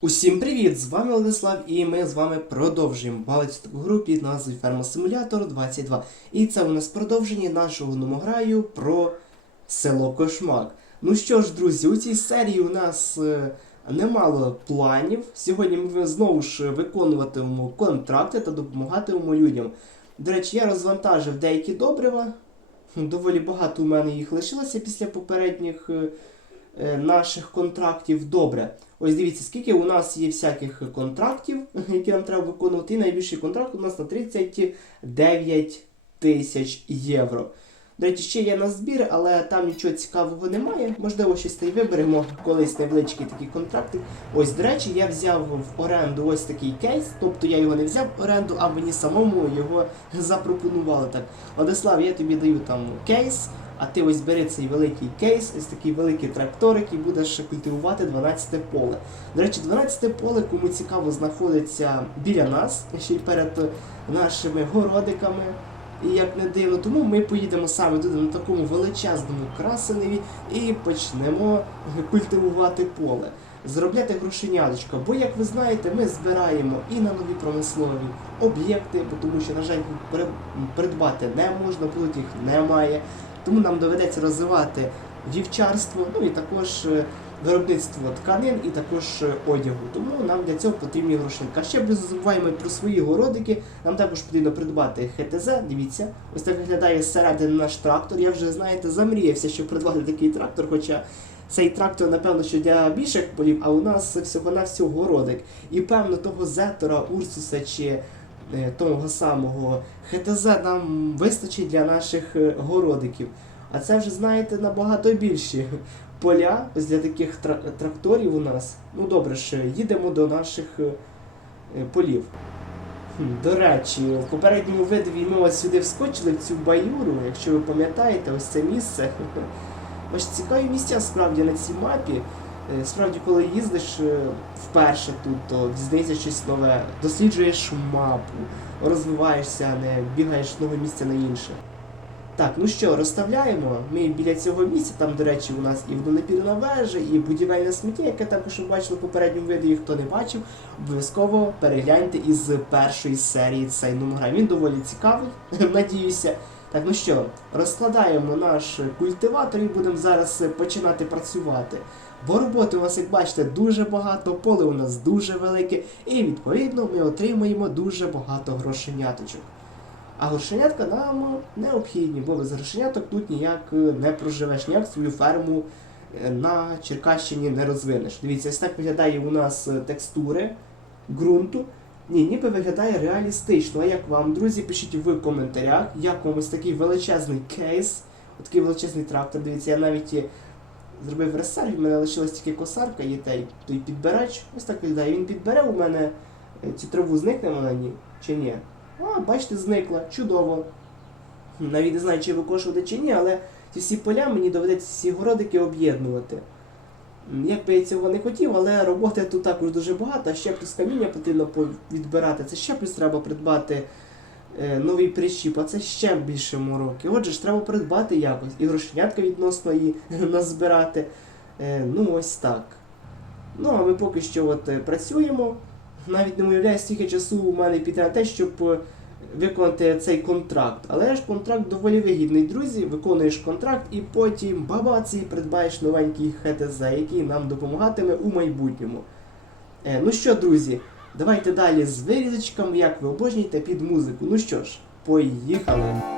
Усім привіт! З вами Владислав і ми з вами продовжуємо бавитися в таку гру під назвою Ферма Симулятор 22. І це у нас продовження нашого номограю про село Кошмак. Ну що ж, друзі, у цій серії у нас е, немало планів. Сьогодні ми знову ж виконуватимемо контракти та допомагатимемо людям. До речі, я розвантажив деякі добрива. Доволі багато у мене їх лишилося після попередніх е, наших контрактів. Добре. Ось дивіться, скільки у нас є всяких контрактів, які нам треба виконувати. І найбільший контракт у нас на 39 тисяч євро. До речі, ще є на збір, але там нічого цікавого немає. Можливо, щось та й виберемо колись невеличкі такі контракти. Ось, до речі, я взяв в оренду ось такий кейс, тобто я його не взяв в оренду, а мені самому його запропонували так. Владислав, я тобі даю там кейс. А ти ось бери цей великий кейс, ось такий великий тракторик і будеш культивувати 12 поле. До речі, 12 поле, кому цікаво, знаходиться біля нас, ще й перед нашими городиками. І як не дивно, тому ми поїдемо саме туди на такому величезному красеневі і почнемо культивувати поле, заробляти грошеняточка. Бо, як ви знаєте, ми збираємо і на нові промислові об'єкти, тому що, на жаль, придбати не можна, тут їх немає. Тому нам доведеться розвивати вівчарство, ну і також е, виробництво тканин і також е, одягу. Тому нам для цього потрібні грошинки. Ще ми забуваємо про свої городики. Нам також потрібно придбати ХТЗ. Дивіться, ось так виглядає зсередини наш трактор. Я вже знаєте замріявся, щоб придбати такий трактор, хоча. Цей трактор, напевно, що для більших полів, а у нас всього-навсього городик. І певно того Зетора, Урсуса чи того самого ХТЗ нам вистачить для наших е, городиків. А це вже, знаєте, набагато більші поля ось для таких тракторів у нас. Ну добре ж, їдемо до наших е, е, полів. До речі, в попередньому видові ми ось сюди вскочили в цю баюру, якщо ви пам'ятаєте, ось це місце. Ось цікаві місця справді на цій мапі. Е, Справді, коли їздиш е, вперше тут, то дізнаєшся щось нове, досліджуєш мапу, розвиваєшся, а не бігаєш з одного місця на інше. Так, ну що, розставляємо. Ми біля цього місця, там, до речі, у нас і водонапірна вежа, і будівельне сміття, яке також ви бачили в попередньому відео, хто не бачив, обов'язково перегляньте із першої серії цей номер. Він доволі цікавий, надіюся. Так, ну що, розкладаємо наш культиватор і будемо зараз починати працювати. Бо роботи у нас, як бачите, дуже багато, поле у нас дуже велике, і відповідно ми отримаємо дуже багато грошеняточок. А грошенятка нам необхідні, бо без грошеняток тут ніяк е, не проживеш, ніяк свою ферму е, на Черкащині не розвинеш. Дивіться, ось так виглядає у нас е, текстури ґрунту. Ні, ніби виглядає реалістично. А як вам, друзі, пишіть в коментарях, як вам ось такий величезний кейс, такий величезний трактор. Дивіться, я навіть зробив ресаль, в мене лишилась тільки косарка, є той, той підбирач. Ось так виглядає. Він підбере у мене е, цю траву зникне вона ні, чи ні. А, бачите, зникла. Чудово. Навіть не знаю, чи викошувати чи ні, але ці всі поля мені доведеться всі городики об'єднувати. Як би я цього не хотів, але роботи тут також дуже багато, ще плюс каміння потрібно відбирати. Це ще плюс треба придбати е, новий прищіп, а це ще більше мороки. Отже ж, треба придбати якось. І грошенятка відносно її назбирати. Е, ну, ось так. Ну, а ми поки що от е, працюємо. Навіть не уявляю, стільки часу у мене піде на те, щоб виконати цей контракт. Але ж контракт доволі вигідний, друзі. Виконуєш контракт і потім бабаці придбаєш новенький ХТЗ, який нам допомагатиме у майбутньому. Ну що, друзі, давайте далі з вирізочками, як ви обожнюєте під музику. Ну що ж, поїхали!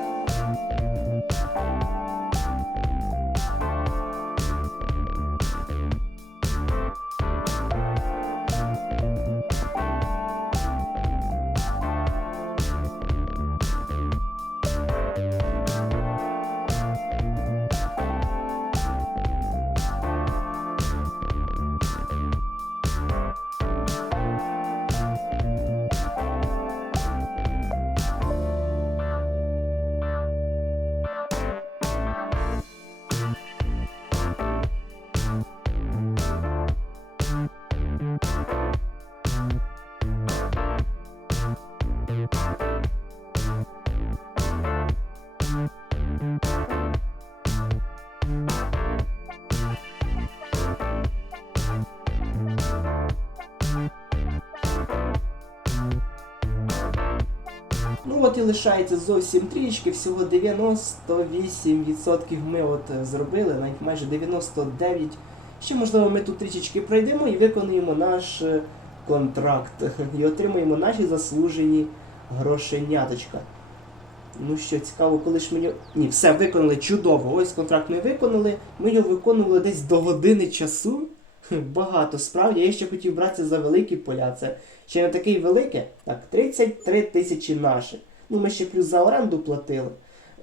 От і лишається зовсім трішки, всього 98% ми от е, зробили, навіть майже 99%. Ще, можливо, ми тут трішечки пройдемо і виконуємо наш е, контракт. І отримаємо наші заслужені грошеняточка. Ну що, цікаво, коли ж його... Ні, все, виконали чудово. Ось контракт ми виконали. Ми його виконували десь до години часу. Багато справді. Я ще хотів братися за великі поля. Це ще не таке велике. Так, 33 тисячі наших. Ну, ми ще плюс за оренду платили.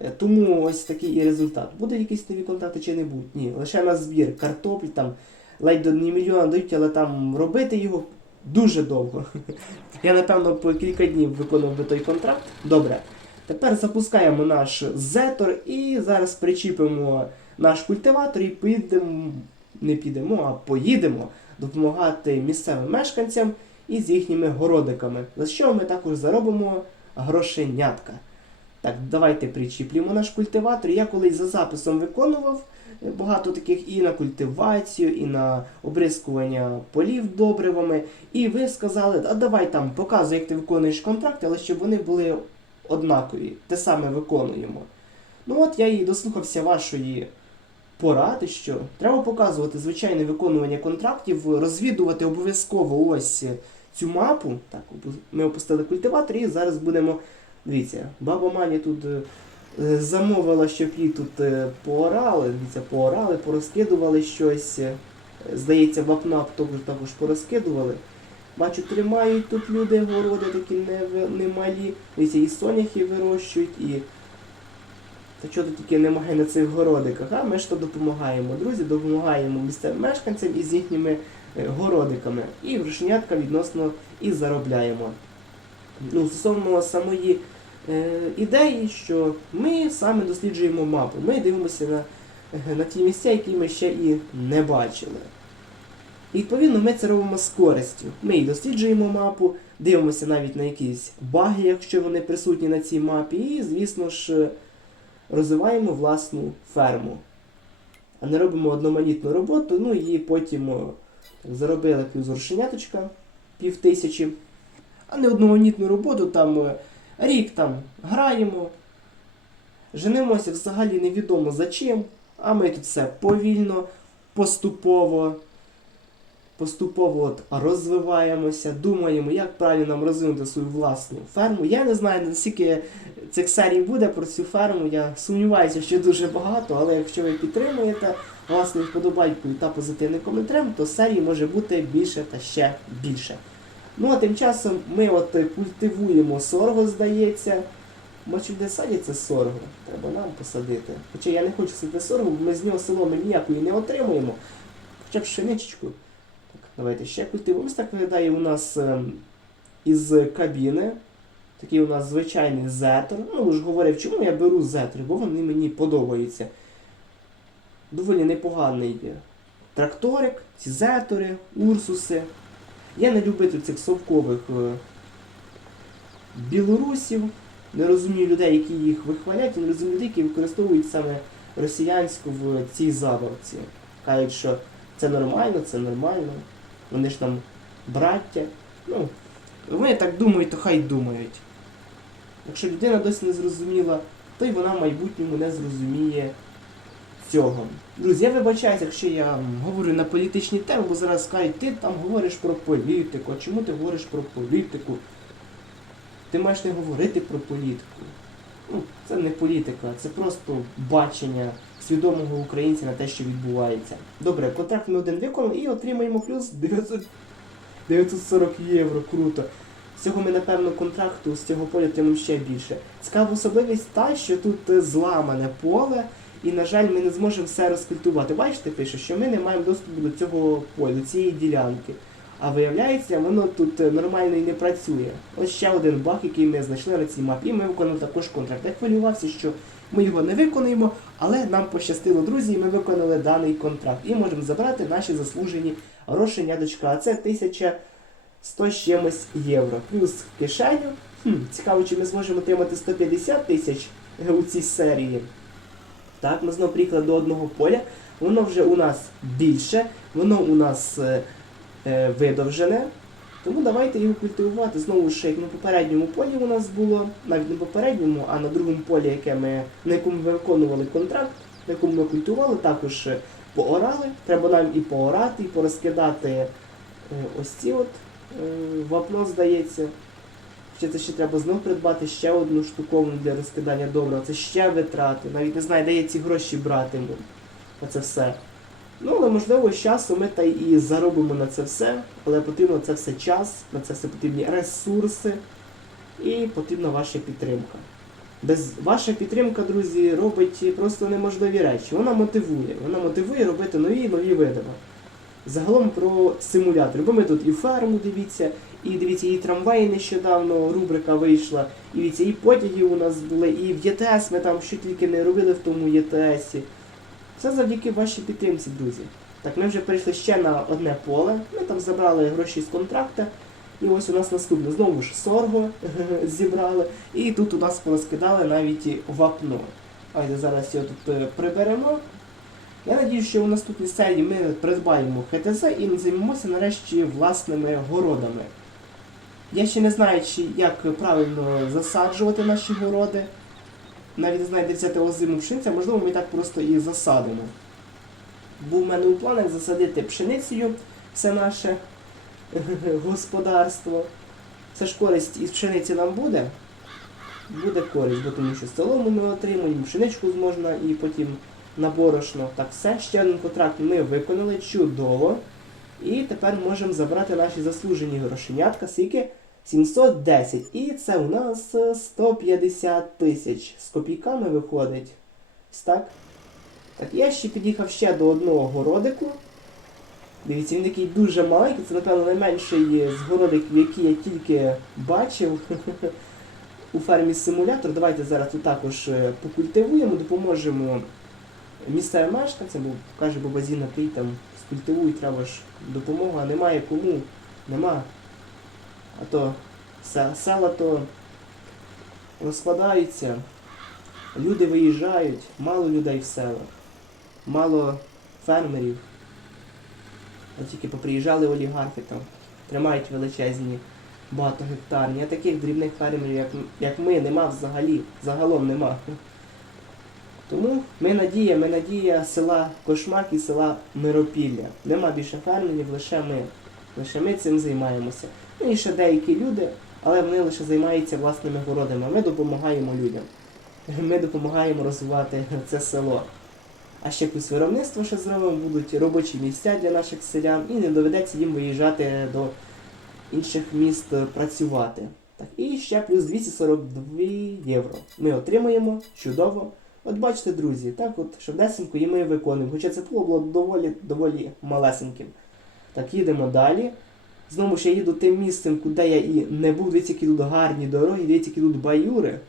Е, Тому ось такий і результат. Будуть якісь нові контракти чи не будуть? Ні. Лише на збір картоплі там ледь до не мільйона дають, але там робити його дуже довго. Я напевно по кілька днів виконував би той контракт. Добре. Тепер запускаємо наш зетор і зараз причіпимо наш культиватор і підемо, не підемо, а поїдемо допомагати місцевим мешканцям із їхніми городиками, за що ми також заробимо грошенятка. Так, давайте причіплюємо наш культиватор. Я колись за записом виконував е, багато таких і на культивацію, і на обрискування полів добривами. І ви сказали, а давай там показуй, як ти виконуєш контракт, але щоб вони були однакові. Те саме виконуємо. Ну от я і дослухався вашої поради, що треба показувати звичайне виконування контрактів, розвідувати обов'язково ось цю мапу. Так, ми опустили культиватор і зараз будемо. Дивіться, баба Маня тут е, е, замовила, щоб їй тут е, поорали. Дивіться, поорали, порозкидували щось. е, Здається, вапнап також, порозкидували. Бачу, тримають тут люди городи такі немалі. Дивіться, і соняхи вирощують, і. Та чого тільки немає на цих городиках? А ми ж то допомагаємо, друзі, допомагаємо місцевим мешканцям із їхніми е, городиками. І грошенятка відносно і заробляємо. Ну, стосовно самої е, ідеї, що ми саме досліджуємо мапу. Ми дивимося на, е, на ті місця, які ми ще і не бачили. І відповідно ми це робимо з користю. Ми і досліджуємо мапу, дивимося навіть на якісь баги, якщо вони присутні на цій мапі, і, звісно ж, розвиваємо власну ферму. А не робимо одноманітну роботу, ну і потім так, заробили плюс грошеняточка пів тисячі, а не одноманітну роботу, там е, рік там граємо, женимося взагалі невідомо за чим, а ми тут все повільно, поступово поступово от розвиваємося, думаємо, як правильно нам розвинути свою власну ферму. Я не знаю, наскільки цих серій буде про цю ферму. Я сумніваюся, що дуже багато, але якщо ви підтримуєте власною вподобайкою та позитивним коментарем, то серій може бути більше та ще більше. Ну а тим часом ми от культивуємо сорго, здається. Бачу, де садяться сорго. Треба нам посадити. Хоча я не хочу садити сорго, бо ми з нього соломи ніякої не отримуємо. Хоча б пшеничку. Давайте ще культивуємо. Ось так виглядає у нас ем, із кабіни. Такий у нас звичайний зетер. Ну, ж говорив, чому я беру зетри, бо вони мені подобаються. Доволі непоганий. Тракторик, ці зетори, урсуси. Я не любитель цих совкових е, білорусів. Не розумію людей, які їх вихвалять, і не розумію людей, які використовують саме росіянську в цій забавці. Кажуть, що це нормально, це нормально. Вони ж там браття. Ну, вони так думають, то хай думають. Якщо людина досі не зрозуміла, то й вона в майбутньому не зрозуміє цього. Друзі, я вибачаюся, якщо я говорю на політичні теми, бо зараз скажуть, ти там говориш про політику, а чому ти говориш про політику? Ти маєш не говорити про політику. Ну, це не політика, це просто бачення свідомого українця на те, що відбувається. Добре, контракт ми один виконали і отримаємо плюс 900, 940 євро. Круто. Всього ми, напевно, контракту з цього поля отримаємо ще більше. Цікава особливість та, що тут е, зламане поле, і, на жаль, ми не зможемо все розкультувати. Бачите, пише, що ми не маємо доступу до цього поля, до цієї ділянки. А виявляється, воно тут е, нормально і не працює. Ось ще один баг, який ми знайшли на цій мапі. Ми виконали також контракт. Я хвилювався, що ми його не виконуємо, але нам пощастило, друзі, і ми виконали даний контракт. І можемо забрати наші заслужені грошеняточка. А це 1100 з чимось євро. Плюс кишеню. Хм, цікаво, чи ми зможемо отримати 150 тисяч у цій серії. Так, ми знову приїхали до одного поля. Воно вже у нас більше, воно у нас е, видовжене. Тому давайте його культивувати. Знову ж як на попередньому полі у нас було, навіть не попередньому, а на другому полі, яке ми, на якому ми виконували контракт, на якому ми культивували, також е, поорали. Треба нам і поорати, і порозкидати е, ось ці от е, вапно, здається. Ще це ще треба знов придбати ще одну штуковину для розкидання добрива. Це ще витрати. Навіть не знаю, де я ці гроші братиму. Оце все. Ну, але можливо, з часу ми та і заробимо на це все, але потрібно це все час, на це все потрібні ресурси і потрібна ваша підтримка. Без ваша підтримка, друзі, робить просто неможливі речі. Вона мотивує. Вона мотивує робити нові і нові видива. Загалом про симулятор. Бо ми тут і ферму дивіться, і дивіться, і трамваї нещодавно рубрика вийшла, і дивіться, і потяги у нас були, і в ЄТС ми там що тільки не робили в тому ЄТСі. Все завдяки вашій підтримці, друзі. Так, ми вже перейшли ще на одне поле. Ми там забрали гроші з контракта. І ось у нас наступне. Знову ж сорго зібрали. І тут у нас порозкидали навіть і вапно. Давайте зараз його тут е, приберемо. Я надію, що у наступній серії ми придбаємо ХТЗ і займемося нарешті власними городами. Я ще не знаю, чи як правильно засаджувати наші городи. Навіть де взяти озиму пшеницю, можливо, ми так просто і засадимо. Був у мене у планах засадити пшеницею все наше господарство. Це ж користь із пшениці нам буде. Буде користь, бо тому що солому ми отримуємо, пшеничку можна і потім на борошно. Так, все, ще один контракт ми виконали чудово. І тепер можемо забрати наші заслужені грошенятка, скільки 710. І це у нас е, 150 тисяч. З копійками виходить. Ось так. Так, я ще під'їхав ще до одного городику. Дивіться, він такий дуже маленький, це, напевно, найменший з городиків, які я тільки бачив у фермі симулятор. Давайте зараз тут також е, покультивуємо, допоможемо місцевим мешканцям, бо каже баба Зіна, ти там скультивуй, треба ж допомога, немає кому, нема. А то села то розкладаються, люди виїжджають, мало людей в селах, мало фермерів. А тільки поприїжджали олігархи там, тримають величезні багатогектарні. А таких дрібних фермерів, як, як ми, нема взагалі, загалом нема. Тому ми надія, ми надія села Кошмак і села Миропілля. Нема більше фермерів, лише ми. Лише ми цим займаємося. Ну і ще деякі люди, але вони лише займаються власними городами. Ми допомагаємо людям. Ми допомагаємо розвивати це село. А ще плюс виробництво ще зробимо, будуть робочі місця для наших селян і не доведеться їм виїжджати до інших міст працювати. Так, і ще плюс 242 євро. Ми отримаємо чудово. От бачите, друзі, так от швидесенько і ми виконуємо. Хоча це було доволі, доволі малесеньким. Так, їдемо далі. Знову ж я їду тим місцем, куди я і не був. Дивіться, які тут гарні дороги, дивіться, які тут баюри.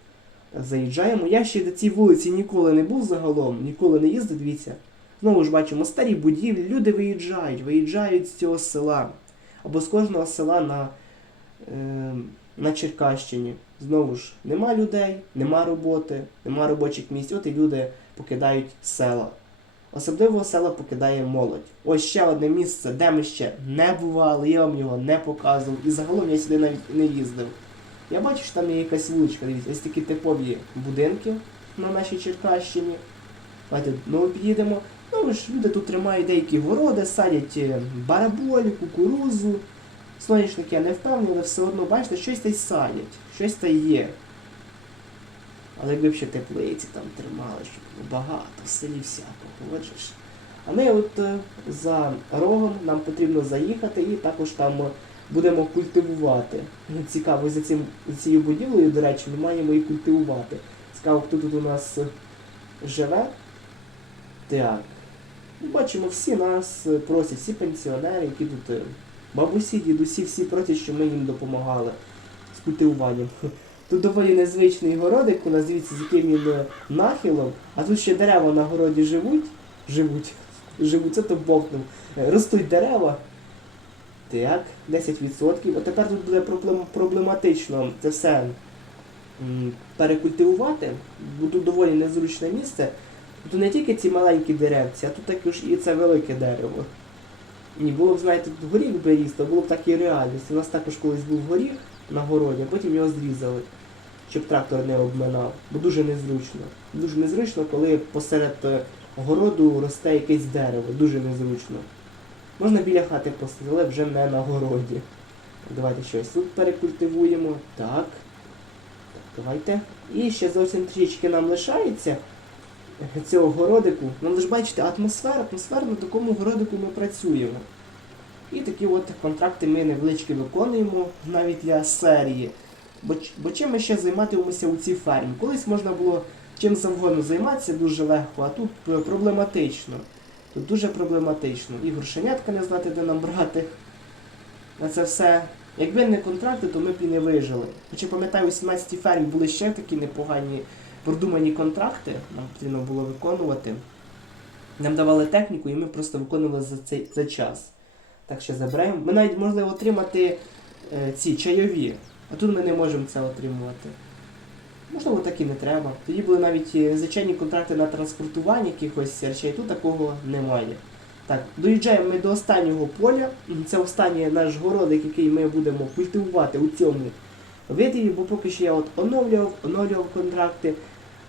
Так, заїжджаємо. Я ще до цій вулиці ніколи не був загалом, ніколи не їздив, дивіться. Знову ж бачимо старі будівлі, люди виїжджають, виїжджають з цього села. Або з кожного села на, е, на Черкащині. Знову ж, нема людей, нема роботи, нема робочих місць. От і люди покидають села. Особливо села покидає молодь. Ось ще одне місце, де ми ще не бували, я вам його не показував. І загалом я сюди навіть не їздив. Я бачу, що там є якась вуличка, дивіться, ось такі типові будинки на нашій Черкащині. Давайте знову під'їдемо. Ну ж, люди тут тримають деякі городи, садять е, бараболі, кукурузу. Соняшники я не впевнений, але все одно, бачите, щось та й садять, щось та є. Але якби ще теплиці там тримали, щоб було багато в селі всякого, отже. А ми от е, за рогом нам потрібно заїхати і також там е, будемо культивувати. Ну, Цікаво, за, цим, цією будівлею, до речі, ми маємо і культивувати. Цікаво, хто тут у нас е, живе. Так. Ну, Бачимо, всі нас просять, всі пенсіонери, які тут бабусі, дідусі, всі просять, щоб ми їм допомагали з культивуванням. Тут доволі незвичний городик, у нас дивіться, з яким він е, нахилом, а тут ще дерева на городі живуть. Живуть. Живуть, це то бовкнув. Е, Ростуть дерева. Так, 10%. От тепер тут буде проблематично це все перекультивувати, бо тут доволі незручне місце. Тут не тільки ці маленькі деревці, а тут також і це велике дерево. Ні, було б, знаєте, тут горіх би ріс, то було б так і реальність. У нас також колись був горіх на городі, а потім його зрізали, щоб трактор не обминав. Бо дуже незручно. Дуже незручно, коли посеред е, городу росте якесь дерево. Дуже незручно. Можна біля хати посадити, але вже не на городі. Давайте щось тут перекультивуємо. Так. Давайте. І ще зовсім трішки нам лишається цього городику. Ну ви ж бачите, атмосфера, атмосфера на такому городику ми працюємо. І такі от контракти ми невеличкі виконуємо навіть для серії. Бо, бо чим ми ще займатимемося у цій фермі? Колись можна було чим завгодно займатися дуже легко, а тут проблематично. Тут дуже проблематично. І грошенятка не знати, де нам брати. На це все. Якби не контракти, то ми б і не вижили. Хоча пам'ятаю, у 17-й фермі були ще такі непогані продумані контракти, нам потрібно було виконувати. Нам давали техніку, і ми просто виконували за цей за час. Так що забираємо. Ми навіть могли отримати е, ці чайові, а тут ми не можемо це отримувати. Можливо, так і не треба. Тоді були навіть е, звичайні контракти на транспортування якихось речей, тут такого немає. Так, доїжджаємо ми до останнього поля. Це останній наш городик, який ми будемо культивувати у цьому видиві, бо поки що я от оновлював, оновлював контракти.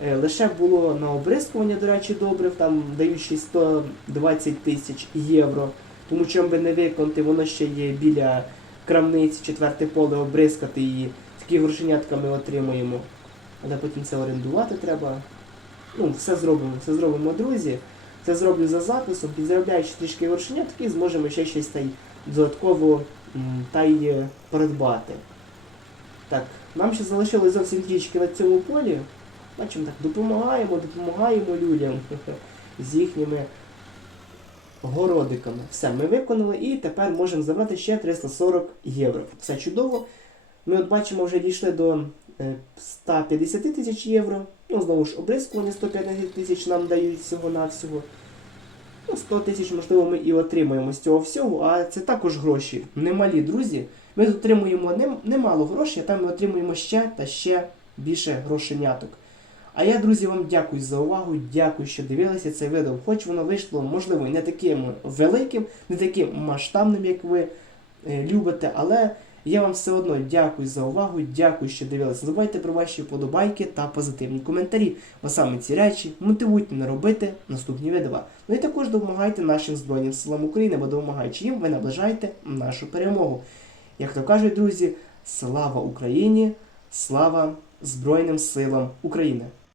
Е, Лише було на обрискування, до речі, добрив, там даючи 120 тисяч євро. Тому чим би не виконати, воно ще є біля крамниці, четверте поле обрискати і такі грошенятка ми отримуємо. Але потім це орендувати треба. Ну, все зробимо, все зробимо, друзі. Це зроблю за записом, підзаробляючи трішки грошенят, зможемо ще щось та й додатково та й е, придбати. Так, нам ще залишилось зовсім трішки на цьому полі. Бачимо так, допомагаємо, допомагаємо людям з їхніми городиками. Все, ми виконали і тепер можемо забрати ще 340 євро. Все чудово. Ми от бачимо, вже дійшли до е, 150 тисяч євро. Ну, знову ж, обрискування 150 тисяч нам дають всього-навсього. Ну, 100 тисяч, можливо, ми і отримаємо з цього всього, а це також гроші. Немалі, друзі. Ми отримуємо немало грошей, а там ми отримуємо ще та ще більше грошеняток. А я, друзі, вам дякую за увагу, дякую, що дивилися це відео. Хоч воно вийшло, можливо, не таким великим, не таким масштабним, як ви е, любите, але я вам все одно дякую за увагу, дякую, що дивилися. Забувайте про ваші вподобайки та позитивні коментарі, бо саме ці речі мотивують мене робити наступні відео. Ну і також допомагайте нашим Збройним силам України, бо допомагаючи їм, ви наближаєте нашу перемогу. Як то кажуть, друзі, слава Україні, слава Збройним силам України!